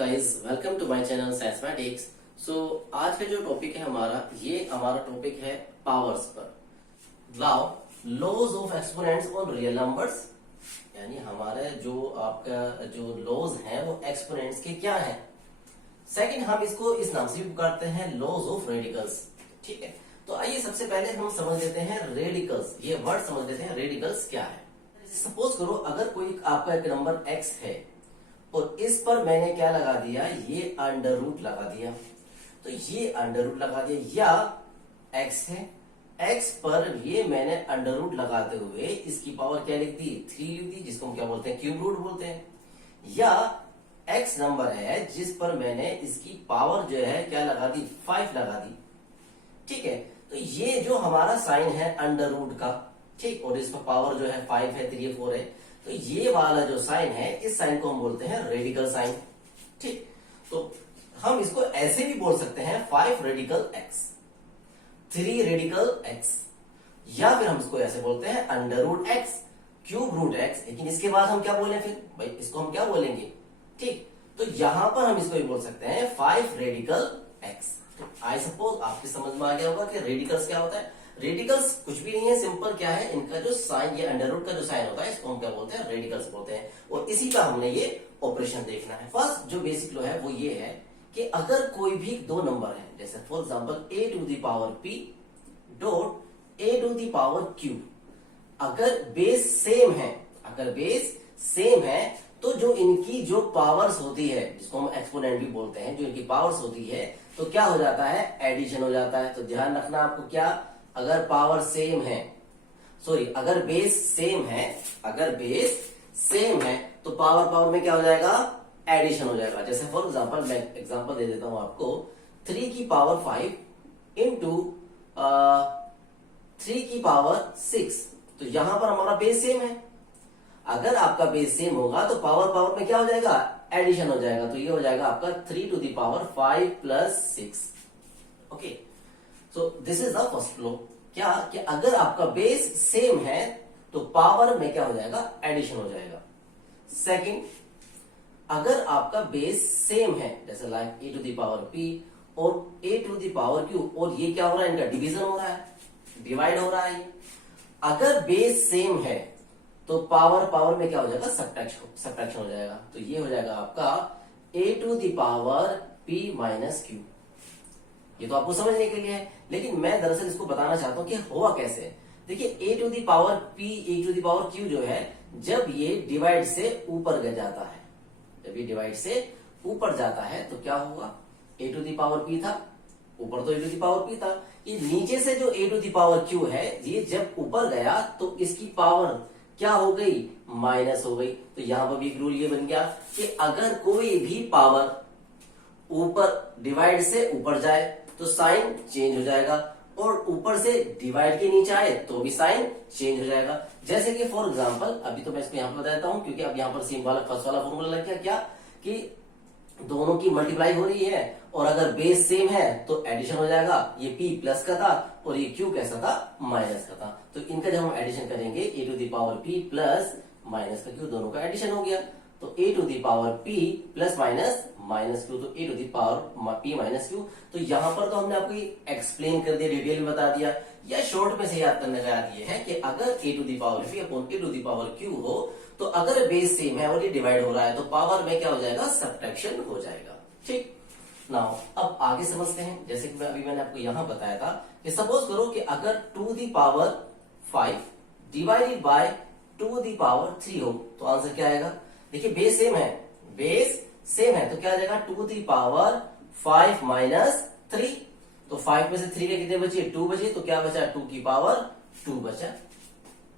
Guys, welcome to my channel Sciencematics. So आज का जो टॉपिक है हमारा टॉपिक है पावर्स पर। Now laws of exponents on real numbers, यानी हमारे जो आपका जो लॉज हैं वो एक्सपोनेंट्स के क्या हैं। सेकंड, हम इसको इस नाम से भी पुकारते हैं लॉज ऑफ रेडिकल्स। ठीक है, तो आइए सबसे पहले हम समझ लेते हैं रेडिकल्स। ये वर्ड समझ लेते हैं, रेडिकल्स क्या है। सपोज करो अगर कोई आपका एक नंबर एक्स है और इस पर मैंने क्या लगा दिया, ये अंडर रूट लगा दिया। तो ये अंडर रूट लगा दिया, या एक्स है, एक्स पर ये मैंने अंडर रूट लगाते हुए इसकी पावर क्या लिख दी, 3 लिख दी, जिसको हम क्या बोलते हैं, क्यूब रूट बोलते हैं। या एक्स नंबर है जिस पर मैंने इसकी पावर जो है क्या लगा दी, 5 लगा दी। ठीक है, तो ये जो हमारा साइन है अंडर रूट का, ठीक, और इसका पावर जो है 5 है, 3 है, 4 है, तो ये वाला जो साइन है इस साइन को हम बोलते हैं रेडिकल साइन। ठीक, तो हम इसको ऐसे भी बोल सकते हैं 5 रेडिकल एक्स, 3 रेडिकल एक्स, या फिर हम इसको ऐसे बोलते हैं under root x, cube root x. लेकिन इसके बाद हम क्या बोले, फिर भाई इसको हम क्या बोलेंगे। ठीक, तो यहां पर हम इसको भी बोल सकते हैं 5 रेडिकल एक्स। तो आई सपोज आपकी समझ में आ गया होगा कि रेडिकल्स क्या होता है। रेडिकल्स कुछ भी नहीं है, सिंपल क्या है, इनका जो साइन, ये अंडर रूट का जो साइन होता है इसको हम क्या बोलते हैं, रेडिकल्स बोलते हैं। और इसी का हमने ये ऑपरेशन देखना है। फर्स्ट जो बेसिक लॉ है वो ये है कि अगर कोई भी दो नंबर है, जैसे for example a to the power p dot a to the power q, अगर बेस सेम है, अगर बेस सेम है तो जो इनकी जो पावर्स होती है, जिसको हम एक्सपोनेंट भी बोलते हैं, जो इनकी पावर्स होती है तो क्या हो जाता है, एडिशन हो जाता है। तो ध्यान रखना आपको, क्या, अगर पावर सेम है, सॉरी अगर बेस सेम है, अगर बेस सेम है तो पावर पावर में क्या हो जाएगा, एडिशन हो जाएगा। जैसे फॉर एग्जांपल मैं एग्जांपल दे देता हूं आपको, 3 की पावर 5 इंटू 3 की पावर 6। तो यहां पर हमारा बेस सेम है, अगर आपका बेस सेम होगा तो पावर पावर में क्या हो जाएगा, एडिशन हो जाएगा। तो ये हो जाएगा आपका 3 to the power 5 plus 6। Okay, so this is the first law, क्या कि अगर आपका बेस सेम है तो पावर में क्या हो जाएगा, एडिशन हो जाएगा। सेकंड, अगर आपका बेस सेम है, जैसे like a to the power p और a to the power q, और ये क्या हो रहा है, इनका डिवीजन हो रहा है, डिवाइड हो रहा है। अगर बेस सेम है तो पावर पावर में क्या हो जाएगा, सब्ट्रैक्शन हो जाएगा। तो ये हो जाएगा आपका a to the power p minus q। ये तो आपको समझने के लिए है, लेकिन मैं दरअसल इसको बताना चाहता हूं कि हुआ कैसे। देखिए a to the power p, a to the power q जो है, जब ये डिवाइड से ऊपर जाता है, जब ये डिवाइड से ऊपर जाता है तो क्या होगा, a to the power p था, ऊपर तो a to the power p था, ये नीचे से जो a to the power q है, ये जब ऊपर गया तो इसकी पावर क्या हो गई, माइनस हो गई। तो यहां पर भी एक रूल ये बन गया कि अगर कोई भी पावर ऊपर डिवाइड से ऊपर जाए तो साइन चेंज हो जाएगा, और ऊपर से डिवाइड के नीचे आए तो भी साइन चेंज हो जाएगा। जैसे कि फॉर एग्जांपल, अभी तो मैं इसको यहां पर बता देता हूं क्योंकि अब यहां पर सेम वाला फर्स्ट वाला फॉर्मूला लग गया, क्या कि दोनों की मल्टीप्लाई हो रही है और अगर बेस सेम है तो एडिशन हो जाएगा। ये p प्लस का था और ये q कैसा था, माइनस का था। तो इनका जब हम एडिशन करेंगे, a to the power p plus minus का q, दोनों का एडिशन हो गया। तो a to the power p plus minus minus q, तो a to the power p minus q। तो यहां पर तो हमने आपको एक्सप्लेन कर दिया, डिटेल में बता दिया, या शॉर्ट में से याद करने का याद ये है कि अगर a to the power p upon a to the power q हो तो अगर बेस सेम है और ये डिवाइड हो रहा है तो पावर में क्या हो जाएगा, सब्ट्रैक्शन हो जाएगा। ठीक, नाउ अब आगे समझते हैं। जैसे कि अभी मैंने आपको यहां बताया था कि सपोज करो कि अगर 2 the power 5 divided by 2 the power 3 हो तो आंसर क्या आएगा। देखिए बेस सेम है, बेस सेम है तो क्या आ जाएगा, 2 दी पावर 5 माइनस 3। तो 5 में से 3 के कितने बचे, 2 बचे, तो क्या बचा, 2 की पावर 2 बचा।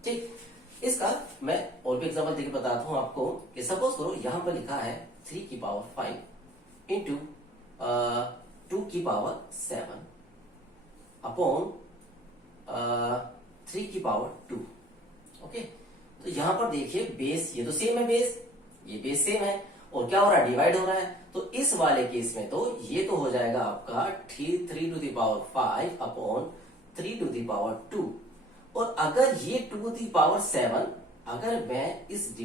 ठीक, इसका मैं और भी एग्जाम्पल देकर बताता हूं आपको कि सपोज करो यहां पर लिखा है 3 की पावर 5 इंटू 2 की पावर 7 अपॉन 3 की पावर 2। ओके, तो यहां पर देखिए बेस, ये तो सेम है, बेस, ये बेस सेम है और क्या हो रहा है, डिवाइड हो रहा है। तो इस वाले केस में तो ये तो हो जाएगा आपका 3 to the power 5 upon 3 to the power 2। और अगर ये 2 दी पावर 7, अगर मैं इस 2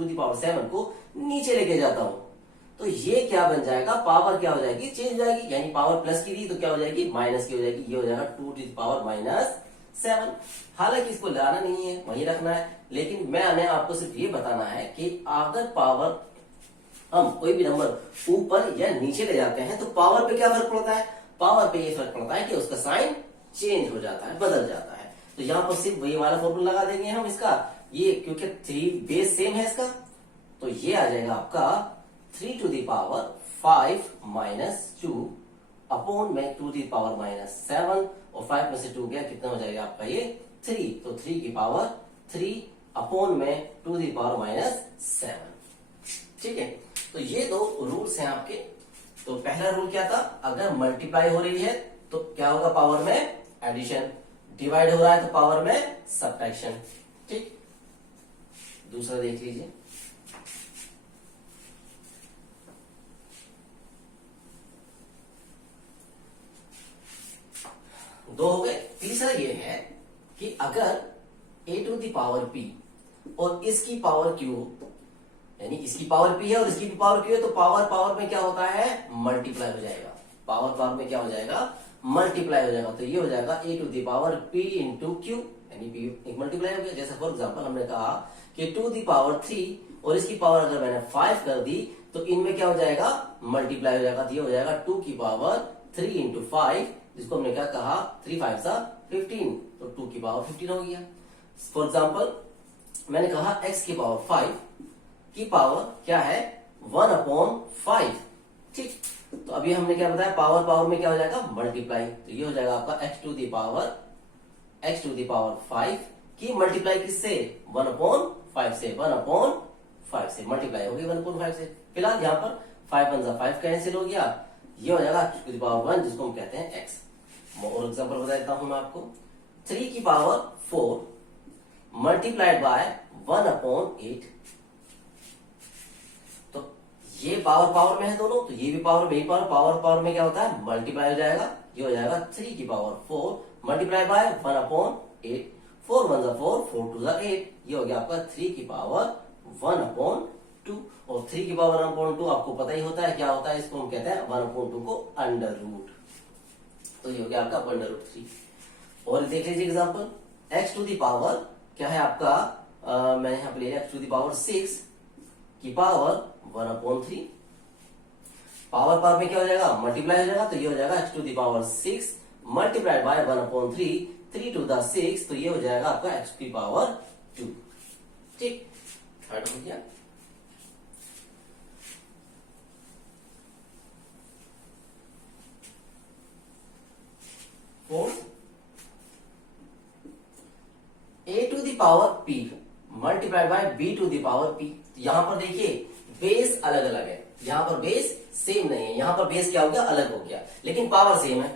दी पावर 7 को नीचे लेके जाता हूं तो ये क्या बन जाएगा, पावर क्या हो जाएगी, चेंज हो जाएगी, यानी पावर प्लस की थी तो क्या हो जाएगी, माइनस की हो जाएगी, ये हो जाएगा 2 टू द पावर -7। हालांकि इसको लाना नहीं है, वही रखना है, लेकिन मैंने आपको सिर्फ ये बताना है कि अगर पावर हम कोई भी नंबर ऊपर या नीचे ले जाते हैं तो पावर पे क्या फर्क पड़ता है, पावर पे ये फर्क पड़ता है कि उसका साइन चेंज हो जाता है, बदल जाता है। तो यहाँ पर सिर्फ वही वाला फॉर्मूला लगा देंगे हम इसका, ये क्योंकि 3 बेस सेम है इसका, तो ये आ जाएगा आपका 3 टू द पावर 5 -2 अपॉन में 2 टू द पावर -7, और 5 में से 2 गया, कितना हो जाएगा आपका ये 3, तो 3 की पावर 3 अपॉन में 2 टू द पावर -7। ठीक है, तो ये दो रूल्स हैं आपके। तो पहला रूल क्या था, अगर मल्टीप्लाई हो रही है तो क्या होगा, पावर में एडिशन, डिवाइड हो रहा है तो पावर में सब्ट्रैक्शन। ठीक, दूसरा देख लीजिए। दो हो गए। तीसरा ये है कि अगर a to the power p और इसकी पावर q, यानी इसकी पावर p है और इसकी पावर q है, तो पावर पावर में क्या होता है, मल्टीप्लाई हो जाएगा, पावर पावर में क्या हो जाएगा, मल्टीप्लाई हो जाएगा। तो ये हो जाएगा a to the power p into q, यानी p एक मल्टीप्लाई हो गया। जैसे फॉर एग्जांपल हमने कहा कि 2 द पावर 3 और इसकी पावर अगर मैंने 5 कर दी तो इनमें क्या हो जाएगा, मल्टीप्लाई हो जाएगा। तो ये हो जाएगा 2 की पावर 3 इंटू 5, जिसको हमने क्या कहा, 3 5 सा 15, तो 2 की पावर 15 हो गया। फॉर एग्जांपल मैंने कहा x की पावर 5 की पावर क्या है, 1/5। ठीक, तो अभी हमने क्या बताया, पावर पावर में क्या हो जाएगा, मल्टीप्लाई। तो ये हो जाएगा आपका x टू द पावर 5 की मल्टीप्लाई किससे, 1/5 से, 1/5 से मल्टीप्लाई हो गई 1/5 से। फिलहाल यहाँ पर 5 1 5 कैंसिल हो गया, ये हो जाएगा x टू द पावर 1, जिसको हम कहते हैं x। और एग्जांपल बता देता हूं मैं आपको, 3 की पावर 4 मल्टीप्लाइड बाय 1/8। तो ये पावर पावर में है दोनों, तो ये भी पावर में ही पावर पावर में क्या होता है, मल्टीप्लाई हो जाएगा। ये हो जाएगा 3 की पावर 4 मल्टीप्लाई बाय 1/8, 4 1 4, 4 2 8, ये हो गया आपका 3 की पावर 1/2। और 3 की पावर 1/2 आपको पता ही होता है क्या होता है, इसको हम कहते हैं 1/2 को अंडर रूट। तो ये हो गया आपका √3। और देख लीजिए example, x to the power क्या है आपका, मैंने यहां पे ले लिया x टू द पावर 6 की पावर 1/3। पावर पावर में क्या हो जाएगा, मल्टीप्लाई हो जाएगा। तो ये हो जाएगा x to the power 6 multiplied by 1/3, 3 to the 6, तो ये हो जाएगा आपका x की पावर 2। ठीक, थर्ड हो गया। a to the power p multiplied by b to the power p। यहां पर देखिए बेस अलग अलग है, यहां पर बेस सेम नहीं है, यहां पर बेस क्या हो गया, अलग हो गया, लेकिन पावर सेम है।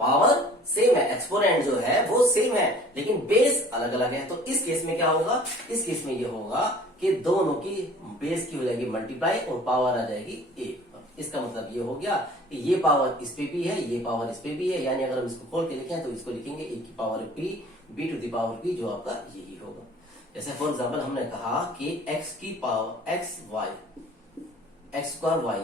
पावर सेम है, एक्सपोनेंट जो है वो सेम है, लेकिन बेस अलग अलग है। तो इस केस में क्या होगा, इस केस में ये होगा कि दोनों की बेस की हो जाएगी मल्टीप्लाई और पावर आ जाएगी 1 पर। इसका मतलब ये हो गया कि ये पावर इस पे भी है, ये पावर इस पे भी है, यानी अगर हम इसको खोल के लिखें तो इसको लिखेंगे a की power p, b to the power p, जो आपका यही होगा। जैसे फॉर एग्जांपल हमने कहा कि x की पावर x स्क्वायर y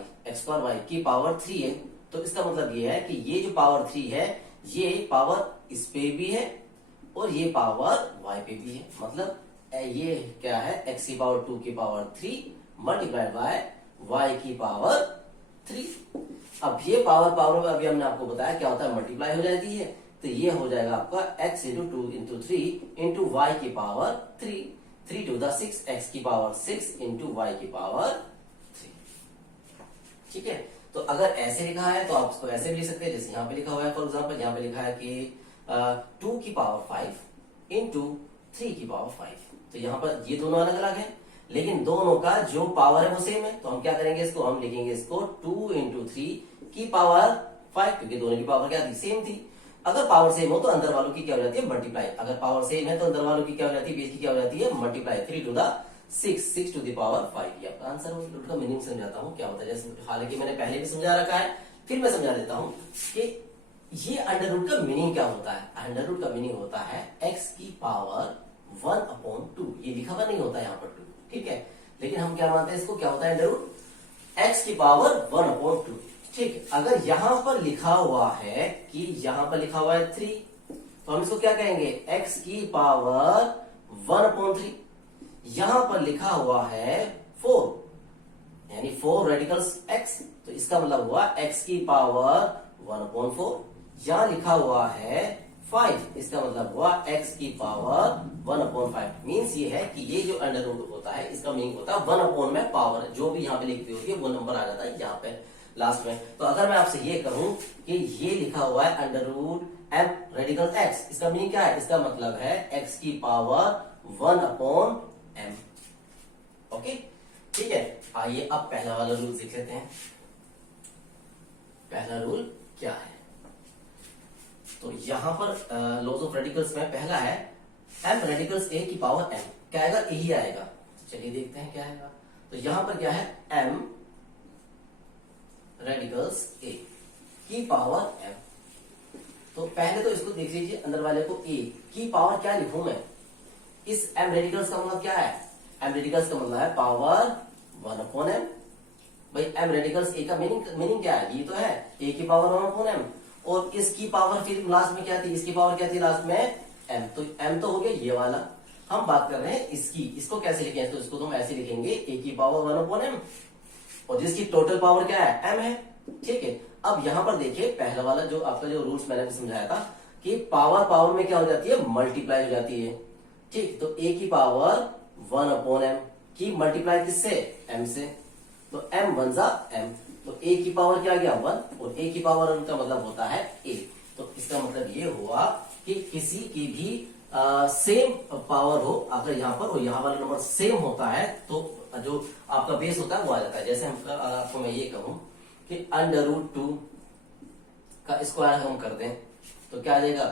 की पावर 3 है, तो इसका मतलब ये है कि ये जो पावर 3 है ये पावर इस पे भी है और ये पावर y पे भी है। मतलब ये क्या है, x की पावर 2 की पावर 3 मल्टीप्लाइड बाय y की पावर 3। अब ये पावर पावर में अभी हमने आपको बताया क्या होता है, मल्टीप्लाई हो जाती है। तो ये हो जाएगा आपका x into 2 into 3 into y की पावर 3, 3 टू द 6, x की पावर 6 इंटू वाई की पावर 3। ठीक है, तो अगर ऐसे लिखा है तो आप इसको ऐसे भी लिख सकते हैं, जैसे यहाँ पे लिखा हुआ है। फॉर एग्जांपल यहाँ पे लिखा है कि 2 की पावर 5 इंटू 3 की पावर 5। तो यहाँ पर ये दोनों अलग अलग है, लेकिन दोनों का जो पावर है वो सेम है। तो हम क्या करेंगे, इसको हम लिखेंगे इसको 2 इंटू 3 की पावर 5, क्योंकि दोनों की पावर क्या थी, सेम थी। अगर पावर सेम हो तो अंदर वालों की क्या हो जाती है, मल्टीप्लाई। अगर पावर सेम है तो अंदर वालों की क्या हो जाती है, बेस की क्या हो जाती है, multiply. 3 to the 6 to the power 5, ये आपका आंसर होगा। रूट का मीनिंग समझाता हूँ क्या होता है, जैसे हालांकि मैंने पहले भी समझा रखा है, फिर मैं समझा देता हूँ कि ये अंडर रूट का मीनिंग क्या होता है। अंडर रूट का मीनिंग होता है x की पावर 1/2। ये लिखा हुआ नहीं होता यहाँ पर 2, ठीक है, लेकिन हम क्या मानते हैं इसको, क्या होता है अंडर रूट। x की पावर 1/2। ठीक, अगर यहां पर लिखा हुआ है कि यहां पर लिखा हुआ है 3, तो हम इसको क्या कहेंगे, x की पावर 1/3। यहां पर लिखा हुआ है 4, यानी 4 रेडिकल्स x, तो इसका मतलब हुआ x की पावर 1/4। यहां लिखा हुआ है 5, इसका मतलब हुआ x की पावर 1/5। मीन्स ये है कि ये जो अंडर रूट होता है इसका मीनिंग होता है 1 में पावर, जो भी यहाँ पे लिखती होती है वो नंबर आ जाता है यहाँ पे लास्ट में। तो अगर मैं आपसे ये कहूं कि ये लिखा हुआ है under root m radical x, इसका मीनिंग क्या है, इसका मतलब है x की पावर 1/m। ओके, ठीक है। आइए अब पहला वाला रूल देख लेते हैं। पहला रूल क्या है, तो यहां पर लॉज ऑफ रेडिकल्स में पहला है m रेडिकल्स a की पावर m, क्या आएगा, a ही आएगा। चलिए देखते हैं क्या आएगा। तो यहां पर क्या है, m रेडिकल्स a की पावर m। तो पहले तो इसको देख लीजिए, अंदर वाले को a की पावर क्या लिखूं मैं, इस m रेडिकल्स का मतलब क्या है, m रेडिकल्स का मतलब है पावर 1/m। भाई m रेडिकल्स a का मीनिंग क्या है, ये तो है a की पावर 1/m, और इसकी पावर फिर लास्ट में क्या थी, इसकी पावर क्या थी लास्ट में m, तो m तो हो गया ये वाला। हम बात कर रहे हैं इसकी, इसको कैसे लिखें, तो इसको तो हम ऐसे लिखेंगे a की पावर 1/m, और जिसकी टोटल पावर क्या है, m है। ठीक है, अब यहां पर देखिए पहला वाला जो आपका जो रूल्स मैंने भी समझाया था कि पावर में क्या हो जाती है, मल्टीप्लाई हो जाती है। ठीक, तो a की पावर 1/m की मल्टीप्लाई किससे, m से, तो m 1 जा m, तो a की पावर क्या आ गया 1, और a की पावर उनका मतलब होता है a। तो इसका मतलब ये हुआ कि किसी की भी सेम पावर हो, अगर यहाँ पर और यहाँ वाला नंबर सेम होता है तो जो आपका बेस होता है वो आ जाता है। जैसे हम आपको मैं ये कहूं कि √2 का स्क्वायर हम कर दें तो क्या आ जाएगा,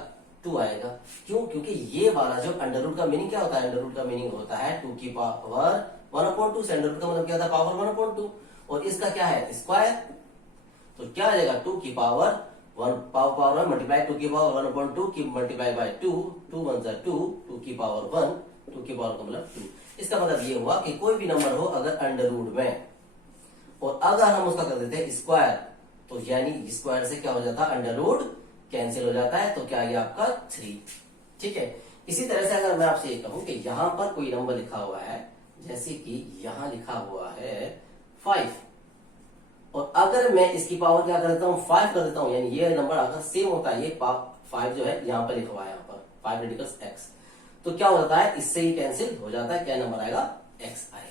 2 आएगा। क्यों, क्योंकि ये वाला जो अंडर रूट का मीनिंग क्या होता है, अंडर रूट का मीनिंग होता है 2 की पावर 1/2 से, अंडर रूट का मतलब क्या होता है, पावर 1/2, और इसका क्या है, स्क्वायर। तो क्या आ जाएगा, 2 की पावर 1 पावर मल्टीप्लाई 2 की पावर 1/2 की मल्टीप्लाई बाय 2, 2 1 जा 2, 2 की पावर 1, 2 की पावर का मतलब 2। इसका मतलब ये हुआ कि कोई भी नंबर हो अगर अंडर रूट में, और अगर हम उसका कर देते हैं स्क्वायर, तो यानी स्क्वायर से क्या हो जाता है, अंडर रूट कैंसिल हो जाता है, तो क्या आ गया आपका 3। ठीक है, इसी तरह से अगर मैं आपसे ये कहूं कि यहां पर कोई नंबर लिखा हुआ है, जैसे कि यहां लिखा हुआ है 5, और अगर मैं इसकी पावर क्या कर देता हूं, 5 कर देता हूं, यानी ये नंबर अगर सेम होता है, ये 5 जो है यहां पर लिखा हुआ है, यहाँ पर 5 रेडिकल्स x, तो क्या हो जाता है, इससे ही कैंसिल हो जाता है, क्या नंबर आएगा, x आएगा।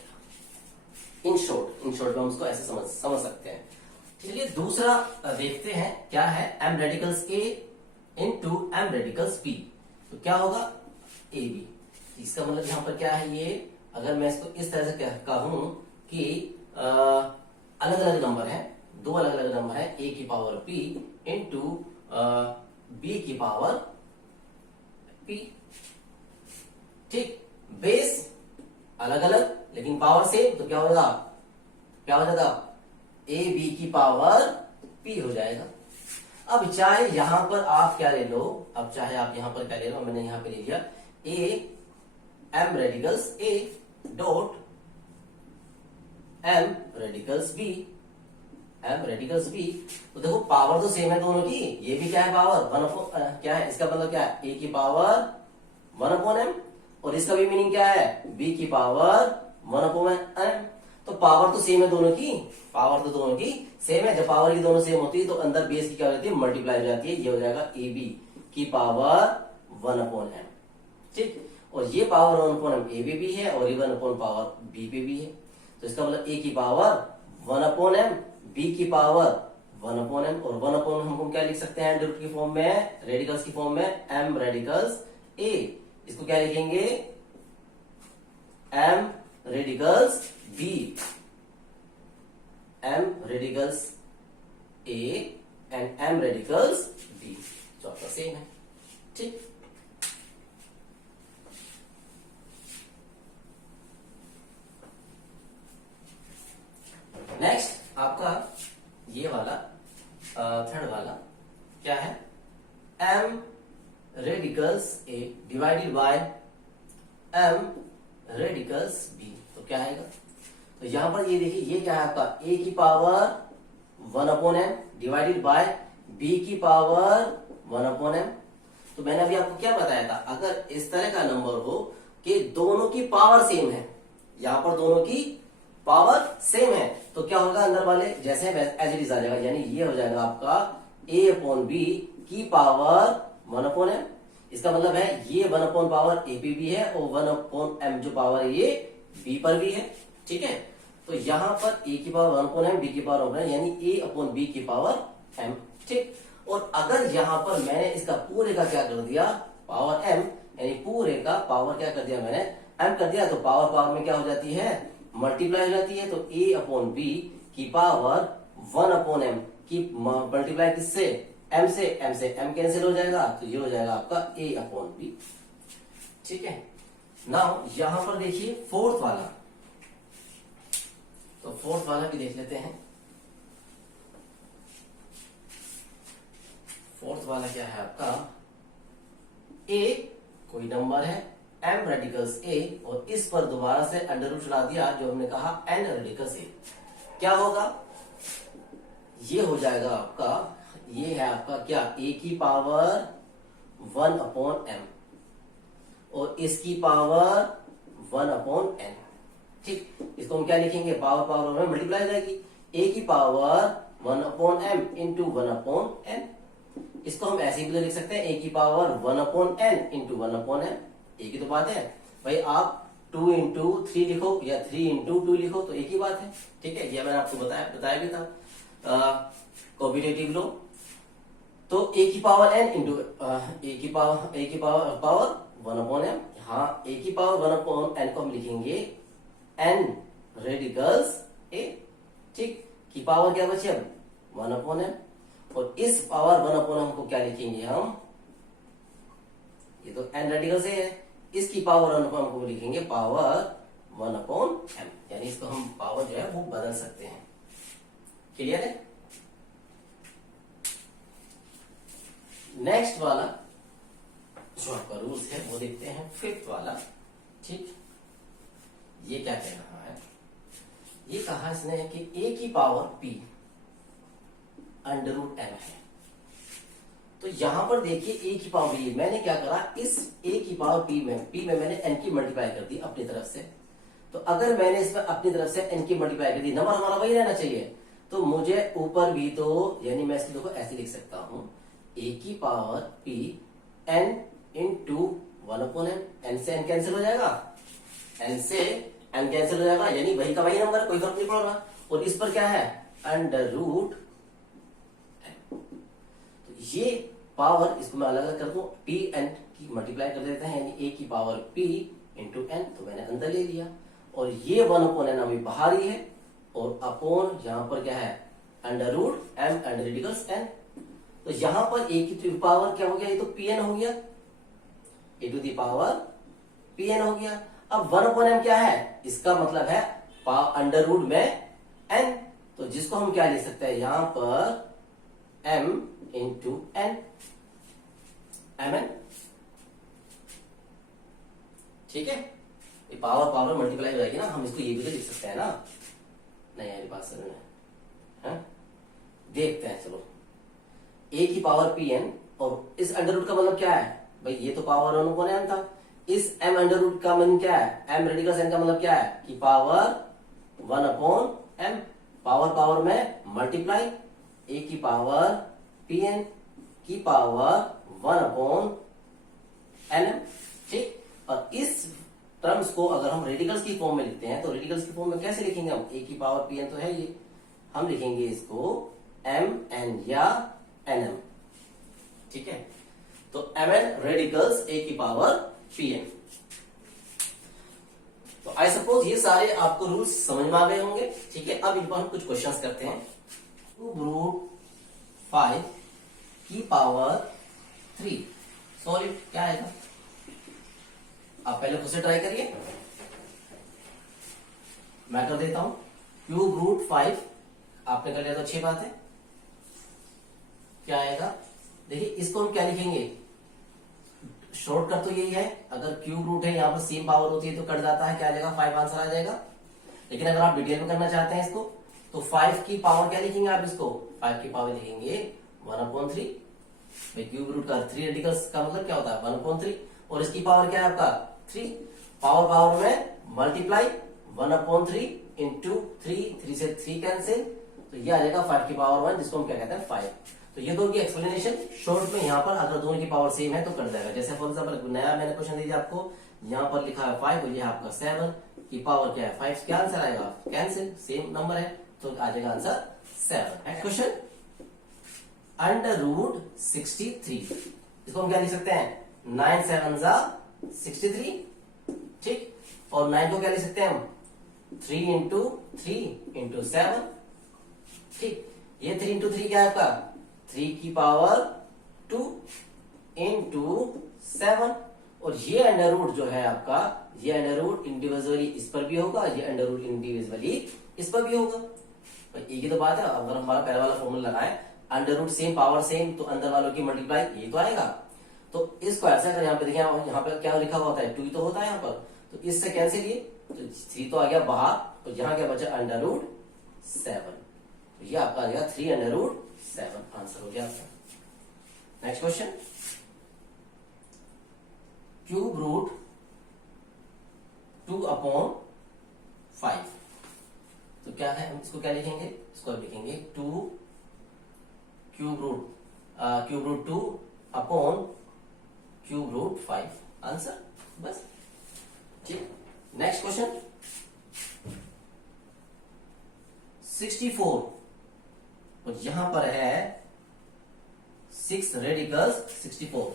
इन शॉर्ट में हम उसको ऐसे समझ सकते हैं। चलिए दूसरा देखते हैं क्या है, m radicals a into m radicals b, तो क्या होगा, ab। इसका मतलब यहां पर क्या है, ये अगर मैं इसको इस तरह से कहूं कि अलग अलग नंबर है, दो अलग अलग नंबर है, a की पावर p इंटू b की पावर p। ठीक, बेस अलग अलग लेकिन पावर सेम, तो क्या होगा, क्या हो जाता, a b की पावर p हो जाएगा। अब चाहे यहां पर आप क्या ले लो, अब चाहे आप यहां पर क्या ले लो, मैंने यहां पे ले लिया a m radicals a dot m radicals b, m radicals b। तो देखो पावर तो सेम है दोनों की, ये भी क्या है पावर 1 क्या है, इसका मतलब क्या है, a की पावर 1/m, और इसका भी मीनिंग क्या है, b की पावर 1/m। तो पावर तो सेम है दोनों की, पावर तो दोनों की सेम है। जब पावर की दोनों सेम होती है तो अंदर बेस की क्या हो जाती है, मल्टीप्लाई हो जाती है, ये हो जाएगा ए बी की पावर 1/m। ठीक, और ये पावर 1/m ए पे भी है और ये 1 पावर बी पे भी है, तो इसका मतलब a की पावर 1/m, b की पावर 1/m, और 1/m हम क्या लिख सकते हैं रूट की फॉर्म में, रेडिकल्स की फॉर्म में, m रेडिकल्स a। इसको क्या लिखेंगे, m radicals b, m radicals a and m radicals b, जो आपका सेम है। ठीक, नेक्स्ट आपका ये वाला थर्ड वाला क्या है, m radicals a divided by m radicals b, तो क्या आएगा, तो यहां पर ये देखिए ये क्या है आपका a की power 1/m divided by b की पावर 1/m। तो मैंने अभी आपको क्या बताया था, अगर इस तरह का नंबर हो कि दोनों की पावर सेम है, यहां पर दोनों की पावर सेम है, तो क्या होगा, अंदर वाले जैसे एज इट इज आ जाएगा, यानी ये हो जाएगा आपका a/b की पावर 1/m। इसका मतलब है ये 1 पावर ए पे भी है और 1/m जो पावर है ये b पर भी है। ठीक है, तो यहां पर a की पावर 1/m, b की पावर 1/m, यानी a/b की पावर m। ठीक, और अगर यहां पर मैंने इसका पूरे का क्या कर दिया, पावर m, यानी पूरे का पावर क्या कर दिया मैंने, m कर दिया, तो पावर पावर में क्या हो जाती है, मल्टीप्लाई हो जाती है। तो a/b की पावर 1/m की मल्टीप्लाई किससे, m से, m कैंसिल हो जाएगा, तो ये हो जाएगा आपका a/b। ठीक है, नाउ यहां पर देखिए फोर्थ वाला, तो फोर्थ वाला भी देख लेते हैं। फोर्थ वाला क्या है आपका, a कोई नंबर है, m रेडिकल्स a, और इस पर दोबारा से अंडर रूट चला दिया, जो हमने कहा n रेडिकल्स a। क्या होगा, ये हो जाएगा आपका, ये है आपका क्या, a की पावर 1/m और इसकी पावर 1/n। ठीक, इसको हम क्या लिखेंगे, पावर पावर में मल्टीप्लाई हो जाएगी, a की पावर 1/m इंटू 1/n। इसको हम ऐसे भी तो लिख सकते हैं, a की पावर 1/n इंटू 1/m, एक ही तो बात है भाई। आप 2 इंटू 3 लिखो या 3 इंटू 2 लिखो तो एक ही बात है। ठीक है, ये मैंने आपको बताया भी था कॉम्पिटेटिव लो। तो a की पावर n इंटू a की पावर 1/m, हाँ a की पावर 1/n को हम लिखेंगे n रेडिकल्स a। ठीक, की पावर क्या बची अब 1/m, और इस पावर 1/m को क्या लिखेंगे हम, ये तो n रेडिकल से है, इसकी पावर 1/m को लिखेंगे पावर 1/m, यानी इसको हम पावर जो है वो बदल सकते हैं। क्लियर है। नेक्स्ट वाला जो आपका रूल्स है वो देखते हैं, फिफ्थ वाला। ठीक, ये क्या कह रहा है, ये कहा इसने कि a की power p under root m है। तो यहां पर देखिए a की पावर b, मैंने क्या करा, इस a की पावर p में मैंने n की मल्टीप्लाई कर दी अपनी तरफ से। तो अगर मैंने इसमें अपनी तरफ से n की मल्टीप्लाई कर दी, नंबर हमारा वही रहना चाहिए, तो मुझे ऊपर भी तो, यानी मैं इसको देखो ऐसे लिख सकता हूं, a की power p n into 1/m, n से n कैंसिल हो जाएगा, n से n कैंसिल हो जाएगा, यानी वही का वही नंबर, कोई फर्क नहीं पड़ रहा। और इस पर क्या है, अंडर रूट, ये पावर इसको मैं अलग अलग कर दूं, p n की मल्टीप्लाई कर देते हैं, यानी a की पावर p इंटू n, तो मैंने अंदर ले लिया, और ये 1/n अभी बाहर ही है, और अपॉन यहां पर क्या है, under root m under radicals n। तो यहां पर a की पावर क्या हो गया, ये तो pn हो गया, a to the power pn हो गया। अब 1/m क्या है, इसका मतलब है अंडर रूट में n, तो जिसको हम क्या लिख सकते हैं यहां पर m इंटू n, mn। ठीक है, ये पावर पावर मल्टीप्लाई हो जाएगी ना, हम इसको ये भी तो लिख सकते हैं ना, नहीं मेरे पास है, देखते हैं चलो। a की पावर pn, और इस अंडर रूट का मतलब क्या है भाई, ये तो पावर 1/n था, इस m अंडर रूट का मतलब क्या है, m रेडिकल्स n का मतलब क्या है कि पावर 1/m, पावर पावर में मल्टीप्लाई, a की पावर pn की पावर 1/n। ठीक, और इस टर्म्स को अगर हम रेडिकल्स की फॉर्म में लिखते हैं, तो रेडिकल्स की फॉर्म में कैसे लिखेंगे हम, a की पावर pn तो है ये, हम लिखेंगे इसको mn या nm। ठीक है, तो mn रेडिकल्स a की पावर pn। तो आई सपोज ये सारे आपको रूल्स समझ में आ गए होंगे। ठीक है, अब इन पर हम कुछ क्वेश्चंस करते हैं। रूट 5 की पावर 3 सॉलिड क्या आएगा, आप पहले खुद से ट्राई करिए, मैं कर देता हूं। क्यूब रूट 5 आपने कर लिया तो अच्छी बात है, क्या आएगा, देखिए इसको हम क्या लिखेंगे, शॉर्टकट तो यही है, अगर क्यूब रूट है यहाँ पर सेम पावर होती है तो कट जाता है, क्या आ जाएगा 5 आंसर आ जाएगा। लेकिन अगर आप डिटेल में करना चाहते हैं इसको, तो 5 की पावर क्या लिखेंगे आप इसको? 5 की पावर लिखेंगे 1/3। भाई क्यूब रूट का 3 रेडिकल्स का मतलब क्या होता है? 1/3। और इसकी पावर क्या है आपका? 3। पावर पावर में मल्टीप्लाई 1/3 इंटू 3 से 3 कैंसिल, तो ये आ जाएगा 5 की पावर 1, जिसको हम क्या कहते हैं 5। तो ये दो की एक्सप्लेनेशन शॉर्ट में यहाँ पर अगर दोनों की पावर सेम है तो कर जाएगा। जैसे फॉर एग्जाम्पल नया मैंने क्वेश्चन दे दिया आपको, यहाँ पर लिखा है 5 और ये है आपका 7 की पावर क्या है 5, क्या आंसर आएगा? कैंसिल, सेम नंबर है तो आ जाएगा आंसर 7। नेक्स्ट क्वेश्चन, √63, इसको हम क्या लिख सकते हैं? 9 7 63, ठीक। और 9 को क्या लिख सकते हैं हम? 3 इंटू 3 इंटू 7, ठीक। ये 3 इंटू 3 क्या है आपका? 3 की पावर 2 इंटू 7। और ये अंडर रूट जो है आपका, ये अंडर रूट इंडिविजुअली इस पर भी होगा, ये अंडर रूट इंडिविजुअली इस पर भी होगा। तो एक ही तो बात है। अगर हमारा पहले वाला फॉर्मूला लगाए, under root same power same, तो अंदर वालों की मल्टीप्लाई ये तो आएगा। तो इसको ऐसा अगर यहाँ पे देखें, यहाँ पे क्या लिखा हुआ होता है? 2 तो होता है यहाँ पर, तो इससे कैंसिल ये, तो 3 तो आ गया बाहर, तो यहाँ क्या बचा? Under root 7। तो ये आपका आ जाएगा 3 अंडर रूट 7, आंसर हो गया आपका। नेक्स्ट क्वेश्चन, क्यूब रूट 2/5, तो क्या है? हम इसको क्या लिखेंगे? इसको लिखेंगे 2 cube root 2 upon cube root 5, answer, बस, ठीक। नेक्स्ट क्वेश्चन, 64, और यहां पर है 6 रेडिकल्स 64,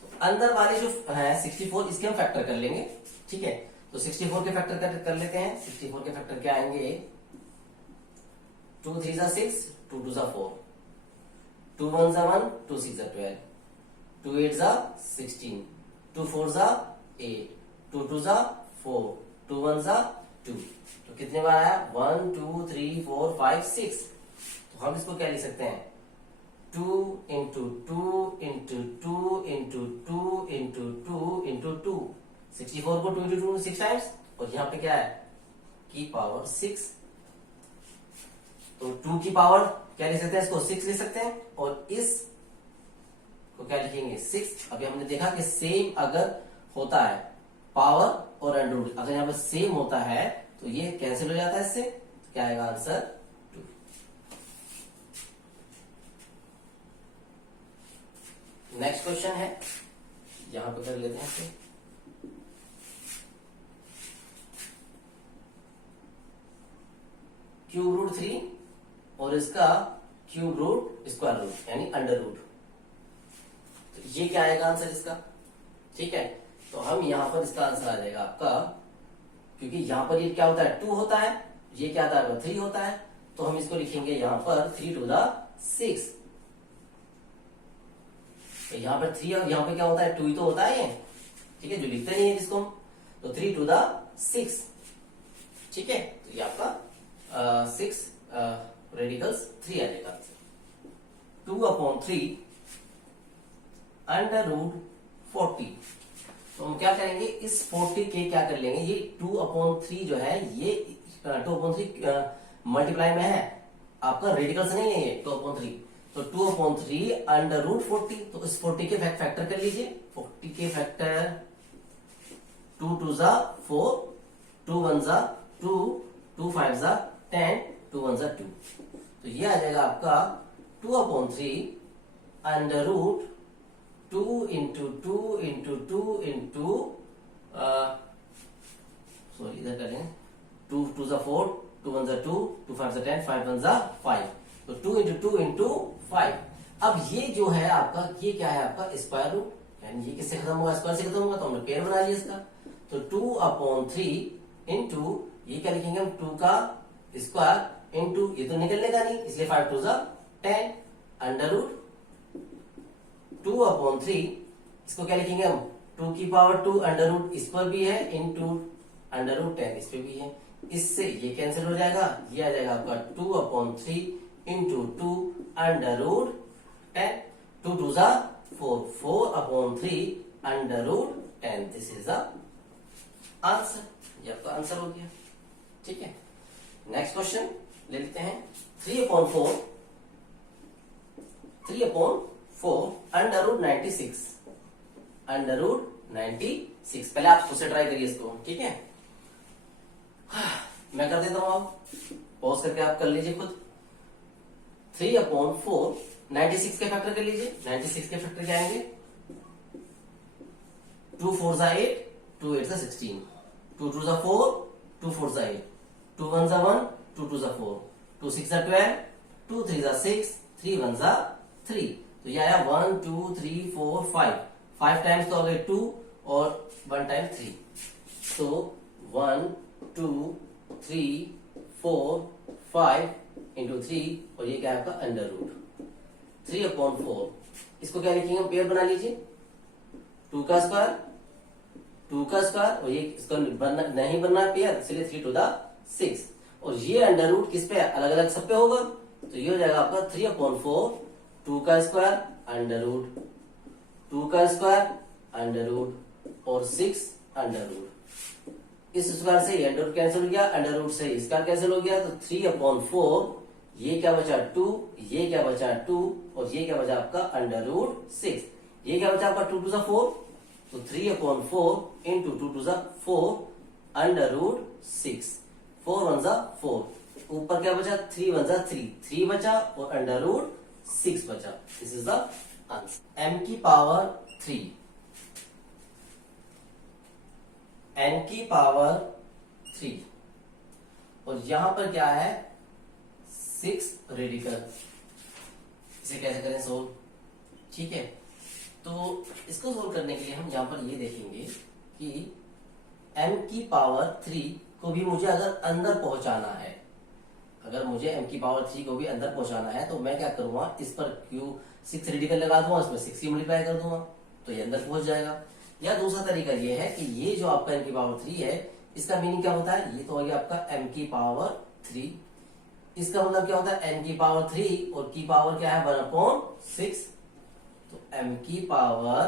तो अंदर वाले जो है 64, इसके हम फैक्टर कर लेंगे, ठीक है। तो 64 के फैक्टर कर लेते हैं। 64 के फैक्टर क्या आएंगे? 2 3 6, 2 2 4, 2 1 1, 2 6 12, 2 8 16, 2 4 8, 2 2 4, 2 1 2, तो कितने बार आया? 1 2 3 4 5 6। तो हम इसको क्या लिख सकते हैं? 2 into 2 into 2 into 2 into 2 into 2। 64 को 2 इंटू 2 6 टाइम्स, और यहाँ पे क्या है? की पावर 6। तो 2 की पावर क्या लिख सकते हैं? इसको 6 लिख सकते हैं, और इस को क्या लिखेंगे? 6। अभी हमने देखा कि सेम अगर होता है पावर और अंडर रूट, अगर यहाँ पे सेम होता है तो ये कैंसिल हो जाता है इससे, तो क्या आएगा आंसर? 2। नेक्स्ट क्वेश्चन है, यहां पे कर लेते हैं इसे। क्यूब रूट 3 और इसका क्यूब रूट स्क्वायर रूट यानी अंडर रूट, तो ये क्या आएगा आंसर इसका? ठीक है, तो हम यहां पर इसका आंसर आ जाएगा आपका, क्योंकि यहां पर ये क्या होता है? 2 होता है, ये क्या आता है? 3 होता है, तो हम इसको लिखेंगे यहां पर 3 to the 6। तो यहां पर 3 और यहां पर क्या होता है? 2 ही तो होता है ये, ठीक है, जो लिखते नहीं है जिसको हम, तो 3 to the 6, ठीक है। तो ये आपका 6 रेडिकल्स 3 आ जाएगा। 2/3 अंडर रूट 40, तो हम क्या करेंगे? इस 40 के क्या कर लेंगे? ये 2/3 जो है, ये 2/3 मल्टीप्लाई में है, आपका रेडिकल्स नहीं है ये 2/3, तो 2/3 अंडर रूट 40, तो इस 40 के फैक्टर कर लीजिए। 40 के फैक्टर 2 2 4, 2 1 2, 2 5 10, 2 1 2, तो ये आ जाएगा आपका 2/3 under root 2 into 2 into 2 into sorry इधर करें, 2 2 4, 2 1 2, 2 5 10, 5 1 5, तो 2 इंटू 2 इंटू 5। अब ये जो है आपका, ये क्या है आपका? स्क्वायर रूट, यानी ये किससे खत्म होगा? स्क्वायर से खत्म होगा, तो हमने पेयर बना लिया इसका। तो 2/3 इंटू ये क्या लिखेंगे हम? 2 का स्क्वायर इंटू, ये तो निकलने का नहीं, इसलिए 5 2 10 अंडर रूट 2/3, इसको क्या लिखेंगे हम? 2 की पावर 2 अंडर रूट इस पर भी है, इंटू अंडर रूट 10 इस पे भी है, इससे ये कैंसिल हो जाएगा, ये आ जाएगा आपका 2/3 into 2 under root 10, 2 2 4, 4/3 under root 10, this is the answer. ये आपका आंसर हो गया, ठीक है। नेक्स्ट क्वेश्चन ले लेते हैं 3/4 अंडर रूट 96 अंडर रूट 96। पहले आप खुद से ट्राई करिए इसको, ठीक है। मैं कर देता हूं, आप पॉज करके आप कर लीजिए खुद। 3/4 96 के फैक्टर कर लीजिए। 96 के फैक्टर क्या आएंगे? 2 4 8, 2 8 16, 2 2 4, 2 4 8, 2 1 1, 2 2 4, 2 6 12, 2 3 6, 3 1 3। तो ये आया 1 2 3 4 5 टाइम्स तो हो गए 2 और 1 टाइम 3। तो 1 2 3 4 5 इंटू 3 और ये क्या है आपका अंडर रूट 3/4। इसको क्या लिखेंगे? पेयर बना लीजिए। 2 का स्क्वायर और ये इसको नहीं बनना है पेयर, इसलिए 3 to the 6। और ये अंडर रूट किस पे? अलग अलग सब पे होगा। तो ये हो जाएगा आपका 3/4 2 का स्क्वायर अंडर रूट 2 का स्क्वायर अंडर रूट और 6 अंडर रूट। इस स्क्वायर से ये अंडर रूट कैंसिल हो गया, अंडर रूट से इसका कैंसिल हो गया। तो 3/4 ये क्या बचा 2, ये क्या बचा 2 और ये क्या बचा आपका अंडर रूट 6। ये क्या बचा आपका 2 to the 4। तो 3/4 into 2 to the 4 under root 6। 4 1 4, ऊपर क्या बचा? 3 1 3 बचा और अंडर रूट 6 बचा। This is the answer. m की पावर 3, n की पावर 3 और यहां पर क्या है? 6 रेडिकल। इसे कैसे करें सोल्व? ठीक है, तो इसको सोल्व करने के लिए हम यहां पर ये देखेंगे कि m की पावर 3 को भी मुझे अगर अंदर पहुंचाना है, अगर मुझे m की पावर 3 को भी अंदर पहुंचाना है तो मैं क्या करूंगा? इस पर क्यू 6 रेडिकल लगा दूंगा, उसमें 6 की मल्टीप्लाई कर दूंगा तो ये अंदर पहुंच जाएगा। या दूसरा तरीका ये है कि ये जो आपका m की पावर 3 है, इसका मीनिंग क्या होता है? ये तो हो गया आपका m की पावर 3। इसका मतलब क्या होता है? n की पावर 3 और की पावर क्या है? 1/6। तो m की पावर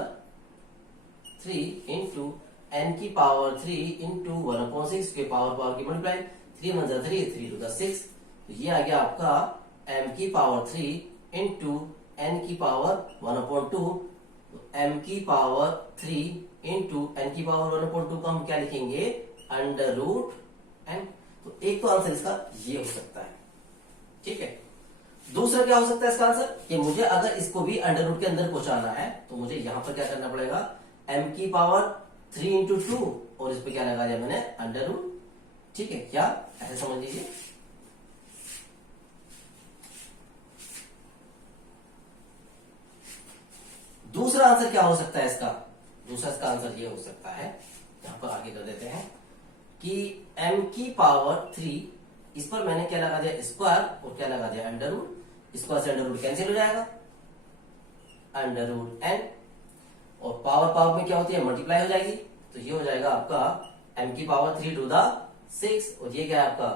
3 इंटू n की पावर 3 इंटू 1/6 के पावर की मल्टीप्लाई 3 1 3 3 to the 6। तो ये आ गया आपका m की पावर 3 इंटू n की पावर 1/2। तो m की पावर 3 इंटू n की पावर 1/2 को हम क्या लिखेंगे? Under root n। तो एक तो आंसर इसका ये हो सकता है, ठीक है। दूसरा क्या हो सकता है इसका आंसर? कि मुझे अगर इसको भी अंडर रूट के अंदर पहुंचाना है तो मुझे यहां पर क्या करना पड़ेगा? m की पावर 3 इंटू 2 और इस पे क्या लगा दिया मैंने? अंडर रूट, ठीक है। क्या ऐसे समझ लीजिए। दूसरा आंसर क्या हो सकता है इसका? दूसरा इसका आंसर ये हो सकता है, यहां पर आगे कर देते हैं कि m की पावर 3, इस पर मैंने क्या लगा दिया? स्क्वायर और क्या लगा दिया? Under root. स्क्वायर से अंडर रूट कैंसिल हो जाएगा, अंडर रूट n और पावर में क्या होती है? मल्टीप्लाई हो जाएगी। तो ये हो जाएगा आपका m की पावर 3 to the 6 और ये क्या है आपका?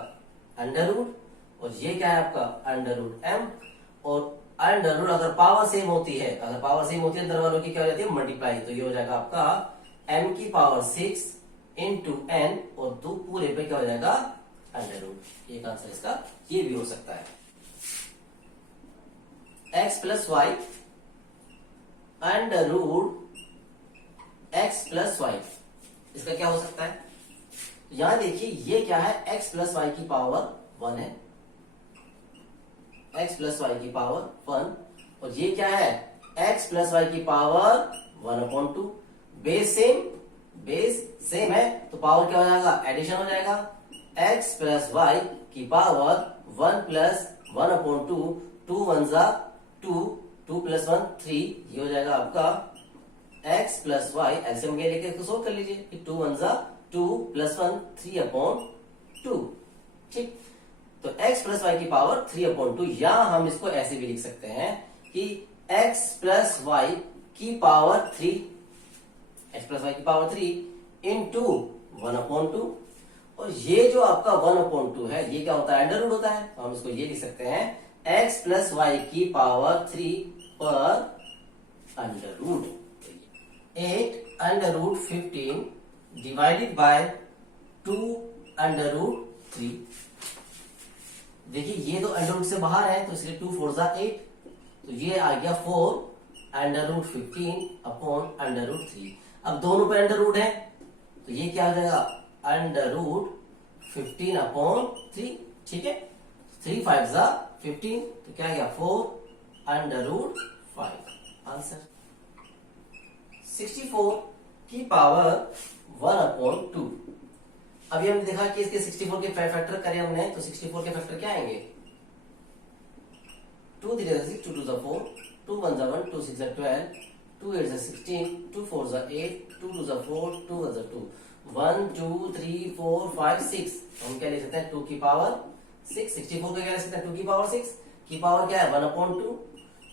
अंडर रूट और ये क्या है आपका? Under root m। और अंडर रूट अगर पावर सेम होती है, अंदर वालों की क्या हो जाती है? मल्टीप्लाई। तो ये हो जाएगा आपका m की पावर 6 इंटू n और दो पूरे पे क्या हो जाएगा? Under root. एक आंसर इसका ये भी हो सकता है। x plus y under root x plus y, इसका क्या हो सकता है? यहां देखिए ये क्या है? x प्लस वाई की पावर 1 है, x प्लस वाई की पावर 1 और ये क्या है? x प्लस वाई की पावर 1/2। बेस सेम है तो पावर क्या हो जाएगा? एडिशन हो जाएगा। x प्लस वाई की पावर 1 प्लस 1/2, 2 1 2, 2 प्लस 1 3, ये हो जाएगा आपका x प्लस वाई। एलसीएम के लेके इसको सोल्व कर लीजिए कि 2 1 2 प्लस 1 3/2, ठीक। तो x प्लस वाई की पावर 3/2, या हम इसको ऐसे भी लिख सकते हैं कि x प्लस वाई की पावर 3, x प्लस वाई की पावर 3 इंटू 1/2 और ये जो आपका 1/2 है ये क्या होता है? अंडर रूट होता है। तो हम इसको ये लिख सकते हैं x प्लस वाई की पावर 3 पर under root 8 under root 15 divided by 2 under root 3। देखिए ये तो अंडर रूट से बाहर है, तो इसलिए 2 4 जा 8, तो ये आ गया 4 under root 15 upon under root 3। अब दोनों पे अंडर रूट है, तो ये क्या हो जाएगा, अंडर रूट 15 अपॉन 3, ठीक है। 3 5 जा 15, तो क्या आ गया 4 अंडर रूट 5। आंसर 64 की पावर 1 अपॉन 2। अभी हमने देखा कि इसके 64 के फैक्टर करे हमने, तो 64 के फैक्टर क्या आएंगे, 2 3 6 2 2 4 2 1 1 2 6 12 2 8 16 2 4 8 2 2 4 2 1 2 1 2 3 4 5 6। हम क्या ले सकते हैं, 2 की पावर 6। 64 को क्या ले सकते हैं, 2 की पावर 6 की पावर क्या है 1 अपॉन 2,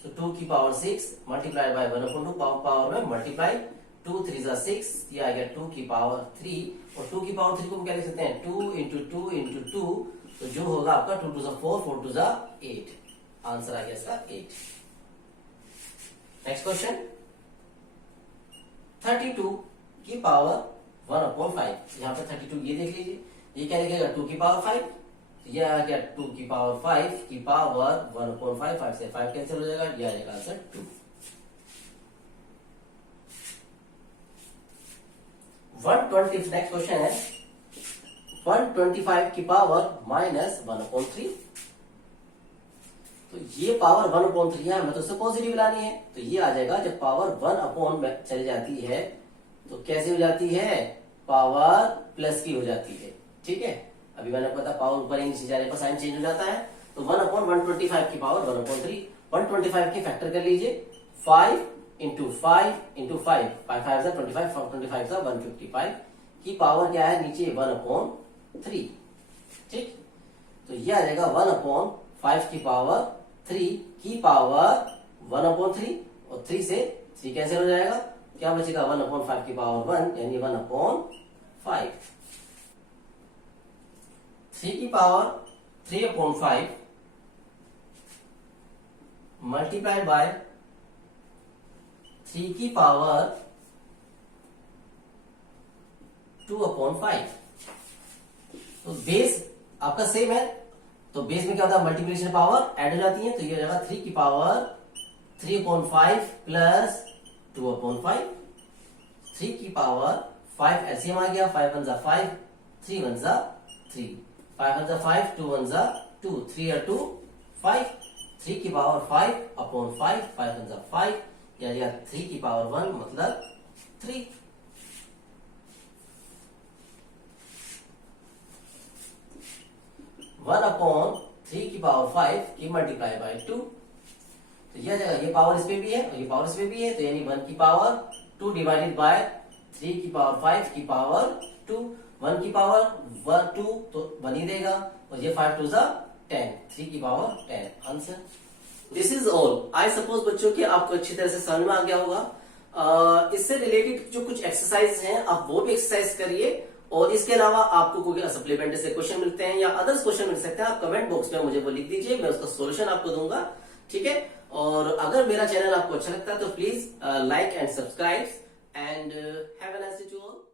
तो 2 की power 6 multiply by 1 upon 2, power में मल्टीप्लाई, 2 3 जा 6, ये आ गया 2 की पावर 3, और 2 की पावर 3 को हम क्या लिख सकते हैं, 2 इंटू 2 इंटू 2, तो जो होगा आपका 2 2 जा 4 4 2 जा 8। आंसर आ गया इसका 8। नेक्स्ट क्वेश्चन 32 की पावर 1 अपॉन 5। यहाँ पे 32 ये देख लीजिए, ये क्या लिखेगा 2 की पावर 5, ये आ गया 2 की पावर 5 की पावर 1 अपॉन 5, 5 से 5 कैंसिल हो जाएगा, ये आ जाएगा आंसर 2। 120 नेक्स्ट क्वेश्चन है 125 की पावर माइनस 1 अपॉन 3। तो ये पावर 1 अपॉन 3 है, हमें तो उससे पॉजिटिव लानी है, तो ये आ जाएगा जब पावर 1 अपॉन में चली जाती है तो कैसे हो जाती है, पावर प्लस की हो जाती है, ठीक है। अभी मैंने पता पावर ऊपर ही नीचे जाने पर साइन चेंज हो जाता है, तो 1 अपॉन 125 की पावर 1 अपॉन 3। 125 के फैक्टर कर लीजिए, 5 इंटू 5 इंटू 5, 5 5 जा 25, 25 जा 155 की पावर क्या है नीचे 1 अपॉन 3, ठीक। तो ये आ जाएगा 1 अपॉन 5 की पावर 3 की पावर 1 अपॉन 3, और 3 से 3 कैंसिल हो जाएगा, क्या बचेगा 1 अपॉन 5 की पावर 1, यानी 1 अपॉन 5। 3 की पावर 3 अपॉन 5 मल्टीप्लाइड बाय 3 की पावर 2 अपॉन 5। तो बेस आपका सेम है, तो बेस में क्या होता है मल्टीप्लिकेशन पावर ऐड हो जाती है, तो ये हो जाएगा 3 की पावर 3 अपॉन 5 प्लस 2 अपॉन 5। 3 की पावर 5 एलसीएम आ गया, 5 1 जा 5, 3 1 जा 3, 5 1 जा 5, 2 1 जा 2, 3 और 2 5। 3 की पावर 5 अपॉन 5, 5 1 जा 5, या 3 की पावर 1 मतलब 3। वन अपॉन 3 की पावर 5 की मल्टीप्लाई बाय 2, तो यह जगह ये पावर इस पे भी है और ये पावर इस पे भी है, तो यानी 1 की पावर 2 डिवाइडेड बाय 3 की पावर 5 की पावर 2। 1 की पावर 1 2 तो 1 ही देगा, और ये 5 2 जा 10, 3 की power 10। Answer this is all. I suppose बच्चों कि आपको अच्छी तरह से समझ में आ गया होगा। इससे रिलेटेड जो कुछ एक्सरसाइज हैं आप वो भी एक्सरसाइज करिए, और इसके अलावा आपको कोई सप्लीमेंट्री से क्वेश्चन मिलते हैं या अदर्स क्वेश्चन मिल सकते हैं, आप कमेंट बॉक्स में मुझे वो लिख दीजिए, मैं उसका सॉल्यूशन आपको दूंगा, ठीक है। और अगर मेरा चैनल आपको अच्छा लगता है तो please like and subscribe, and have a nice day to all.